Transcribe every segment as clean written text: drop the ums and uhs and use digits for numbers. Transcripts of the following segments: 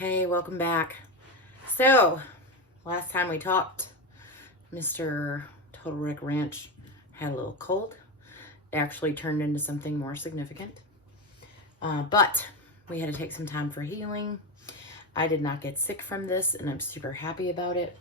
Hey, welcome back. So, last time we talked, Mr. Total Wreck Ranch had a little cold. It actually turned into something more significant. But we had to take some time for healing. I did not get sick from this, and I'm super happy about it.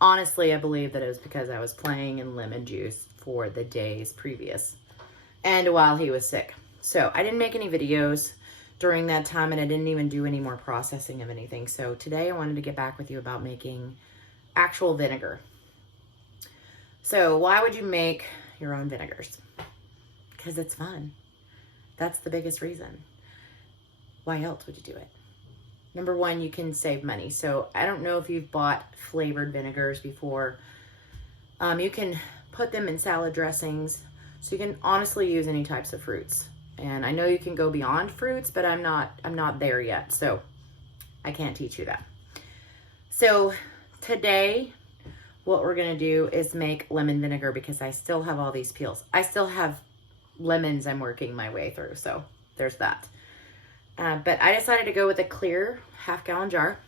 Honestly, I believe that it was because I was playing in lemon juice for the days previous and while he was sick. So, I didn't make any videos during that time, and I didn't even do any more processing of anything. So today I wanted to get back with you about making actual vinegar. So why would you make your own vinegars? Because it's fun. That's the biggest reason. Why else would you do it? Number one, you can save money. So I don't know if you've bought flavored vinegars before. You can put them in salad dressings. So you can honestly use any types of fruits. And I know you can go beyond fruits, but I'm not there yet. So I can't teach you that. So today, what we're going to do is make lemon vinegar because I still have all these peels. I still have lemons I'm working my way through. So there's that. But I decided to go with a clear half-gallon jar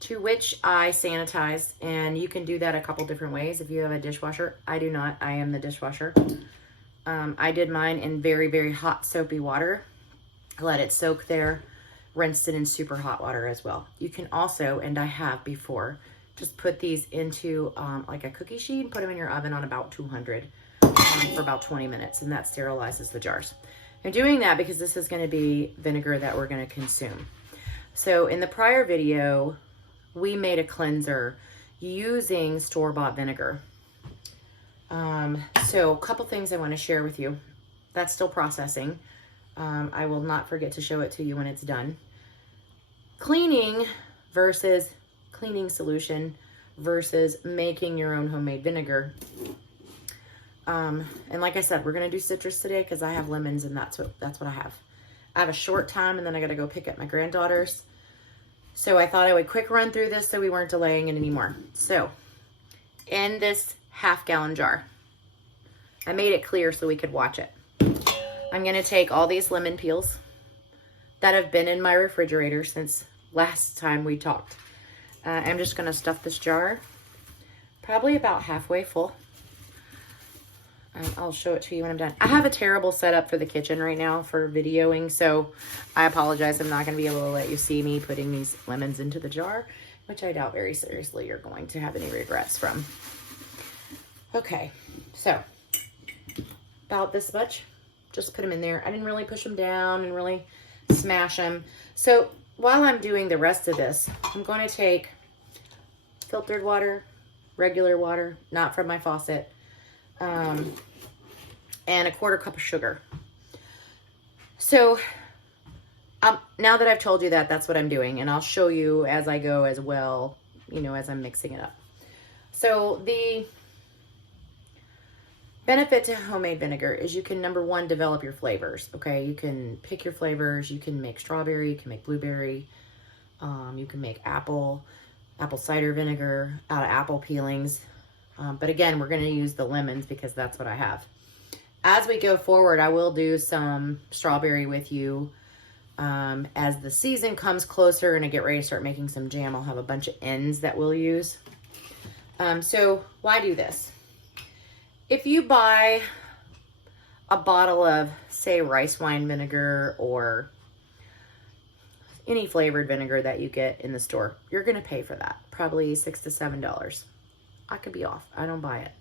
to which I sanitized. And you can do that a couple different ways if you have a dishwasher. I do not. I am the dishwasher. I did mine in very, very hot soapy water. Let it soak there. Rinsed it in super hot water as well. You can also, and I have before, just put these into like a cookie sheet and put them in your oven on about 200 for about 20 minutes, and that sterilizes the jars. I'm doing that because this is going to be vinegar that we're going to consume. So in the prior video, we made a cleanser using store-bought vinegar. So a couple things I want to share with you. That's still processing. I will not forget to show it to you when it's done. Cleaning versus cleaning solution versus making your own homemade vinegar. And like I said, we're going to do citrus today because I have lemons and that's what I have. I have a short time and then I got to go pick up my granddaughters. So I thought I would quick run through this so we weren't delaying it anymore. So in this half-gallon jar, I made it clear so we could watch it. I'm going to take all these lemon peels that have been in my refrigerator since last time we talked. I'm just going to stuff this jar probably about halfway full. I'll show it to you when I'm done. I have a terrible setup for the kitchen right now for videoing, so I apologize. I'm not going to be able to let you see me putting these lemons into the jar, which I doubt very seriously you're going to have any regrets from. Okay, so about this much, just put them in there. I didn't really push them down and really smash them. So while I'm doing the rest of this, I'm going to take filtered water, regular water, not from my faucet, and a 1/4 cup of sugar. So now that I've told you that, that's what I'm doing, and I'll show you as I go as well, you know, as I'm mixing it up. So the benefit to homemade vinegar is you can, number one, develop your flavors, okay? You can pick your flavors. You can make strawberry. You can make blueberry. You can make apple cider vinegar out of apple peelings. But again, we're going to use the lemons because that's what I have. As we go forward, I will do some strawberry with you. As the season comes closer and I get ready to start making some jam, I'll have a bunch of ends that we'll use. So why do this? If you buy a bottle of, say, rice wine vinegar or any flavored vinegar that you get in the store, you're going to pay for that. Probably $6 to $7. I could be off. I don't buy it.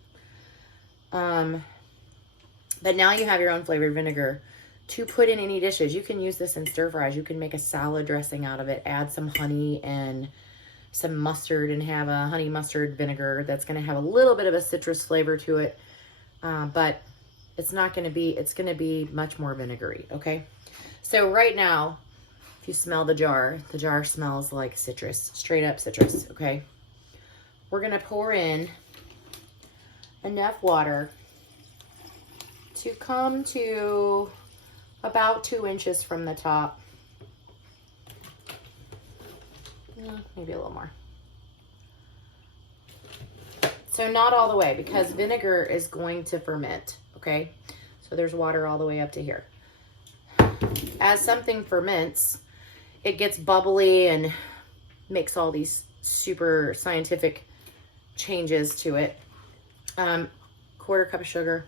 But now you have your own flavored vinegar to put in any dishes. You can use this in stir fries. You can make a salad dressing out of it. Add some honey and some mustard and have a honey mustard vinegar that's going to have a little bit of a citrus flavor to it. But it's not going to be, it's going to be much more vinegary, okay? So right now, if you smell the jar smells like citrus, straight up citrus, okay? We're going to pour in enough water to come to about 2 inches from the top. Maybe a little more. So not all the way, because vinegar is going to ferment, okay? So there's water all the way up to here. As something ferments, it gets bubbly and makes all these super scientific changes to it. 1/4 cup of sugar.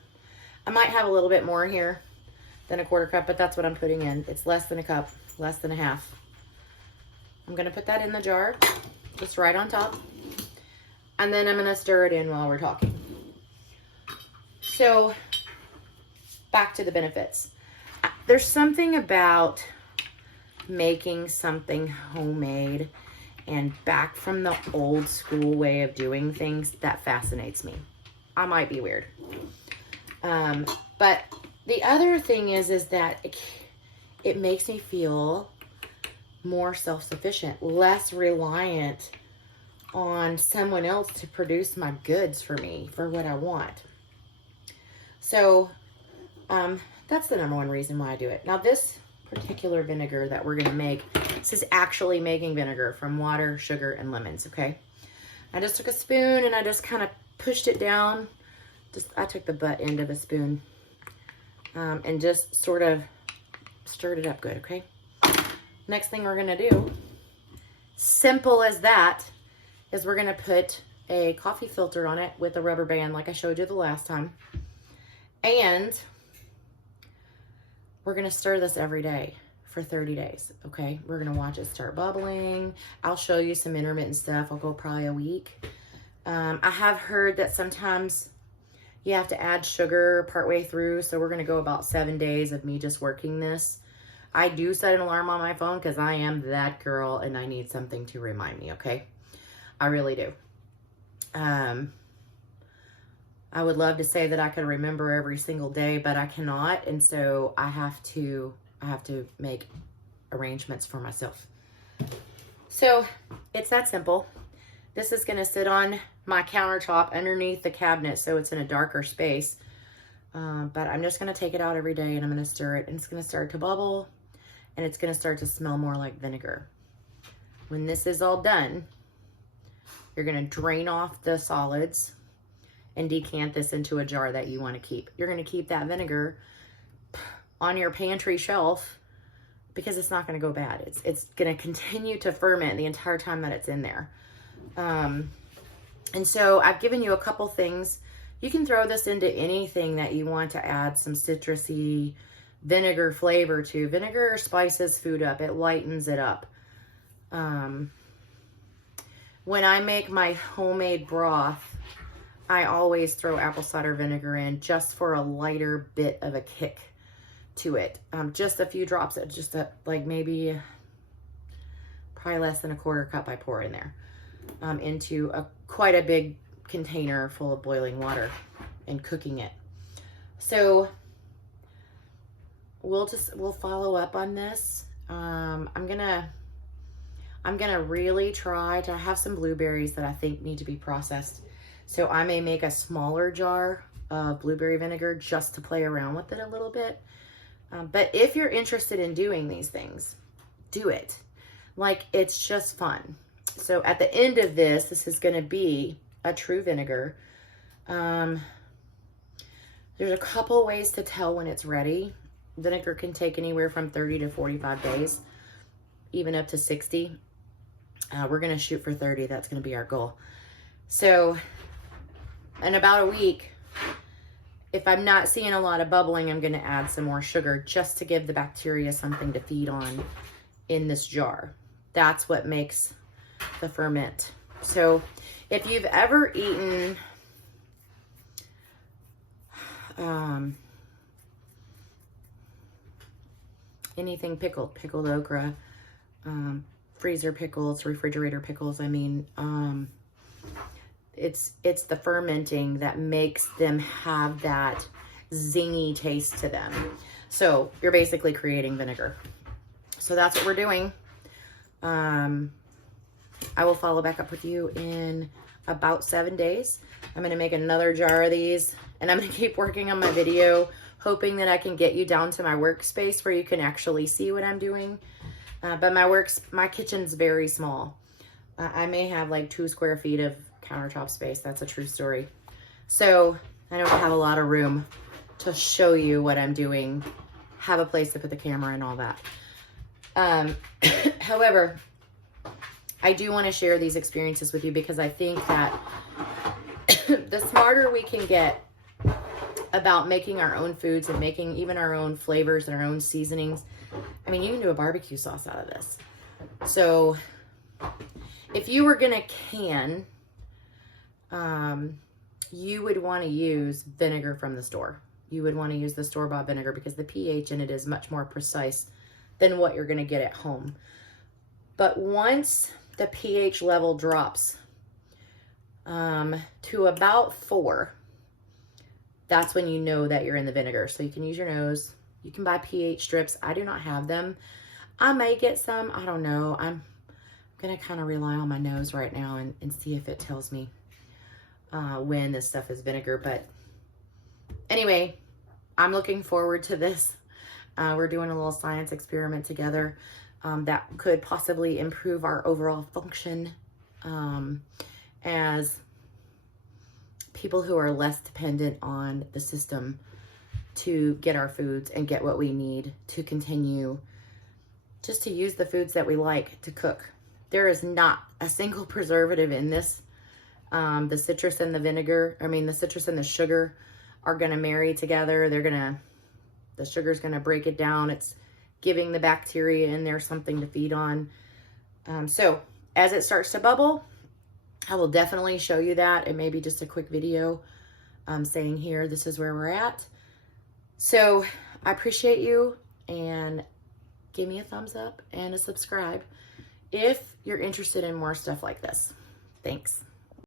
I might have a little bit more here than a 1/4 cup, but that's what I'm putting in. It's less than a cup, less than a half. I'm going to put that in the jar, just right on top. And then I'm going to stir it in while we're talking. So, back to the benefits. There's something about making something homemade and back from the old school way of doing things that fascinates me. I might be weird. But the other thing is that it makes me feel more self-sufficient, less reliant on someone else to produce my goods for me, for what I want. So, that's the number one reason why I do it. Now, this particular vinegar that we're going to make, this is actually making vinegar from water, sugar, and lemons, okay? I just took a spoon and I just kind of pushed it down. I took the butt end of a spoon and just sort of stirred it up good, okay? Next thing we're going to do, simple as that, is we're going to put a coffee filter on it with a rubber band like I showed you the last time. And we're going to stir this every day for 30 days, okay? We're going to watch it start bubbling. I'll show you some intermittent stuff. I'll go probably a week. I have heard that sometimes you have to add sugar partway through, so we're going to go about 7 days of me just working this. I do set an alarm on my phone because I am that girl and I need something to remind me, okay? I really do. I would love to say that I could remember every single day, but I cannot, and so I have to make arrangements for myself. So it's that simple. This is going to sit on my countertop underneath the cabinet, so it's in a darker space. But I'm just going to take it out every day and I'm going to stir it, and it's going to start to bubble and it's going to start to smell more like vinegar. When this is all done, you're going to drain off the solids and decant this into a jar that you want to keep. You're going to keep that vinegar on your pantry shelf because it's not going to go bad. It's going to continue to ferment the entire time that it's in there. And so I've given you a couple things. You can throw this into anything that you want to add some citrusy vinegar flavor to. Vinegar spices food up. It lightens it up. When I make my homemade broth, I always throw apple cider vinegar in just for a lighter bit of a kick to it. Just a few drops, like maybe probably less than a 1/4 cup I pour in there into quite a big container full of boiling water and cooking it. So we'll follow up on this. I'm gonna really try to have some blueberries that I think need to be processed. So I may make a smaller jar of blueberry vinegar just to play around with it a little bit. But if you're interested in doing these things, do it. Like, it's just fun. So at the end of this is going to be a true vinegar. There's a couple ways to tell when it's ready. Vinegar can take anywhere from 30 to 45 days, even up to 60. We're going to shoot for 30. That's going to be our goal. So in about a week, if I'm not seeing a lot of bubbling, I'm going to add some more sugar just to give the bacteria something to feed on in this jar. That's what makes the ferment. So if you've ever eaten anything pickled okra, freezer pickles, refrigerator pickles, I mean, it's the fermenting that makes them have that zingy taste to them. So you're basically creating vinegar. So that's what we're doing. I will follow back up with you in about 7 days. I'm going to make another jar of these, and I'm going to keep working on my video, hoping that I can get you down to my workspace where you can actually see what I'm doing. But my kitchen's very small. I may have like 2 square feet of countertop space. That's a true story. So I don't have a lot of room to show you what I'm doing, have a place to put the camera and all that. However, I do want to share these experiences with you because I think that the smarter we can get about making our own foods and making even our own flavors and our own seasonings. I mean, you can do a barbecue sauce out of this. So if you were going to can, you would want to use vinegar from the store. You would want to use the store-bought vinegar because the pH in it is much more precise than what you're going to get at home. But once the pH level drops to about 4, that's when you know that you're in the vinegar. So you can use your nose. You can buy pH strips. I do not have them. I may get some. I don't know. I'm going to kind of rely on my nose right now and see if it tells me when this stuff is vinegar. But anyway, I'm looking forward to this. We're doing a little science experiment together that could possibly improve our overall function as people who are less dependent on the system to get our foods and get what we need to continue just to use the foods that we like to cook. There is not a single preservative in this. The citrus and the vinegar, the citrus and the sugar are going to marry together. The sugar's going to break it down. It's giving the bacteria in there something to feed on. So as it starts to bubble, I will definitely show you that. It may be just a quick video saying here, this is where we're at. So I appreciate you, and give me a thumbs up and a subscribe if you're interested in more stuff like this. Thanks.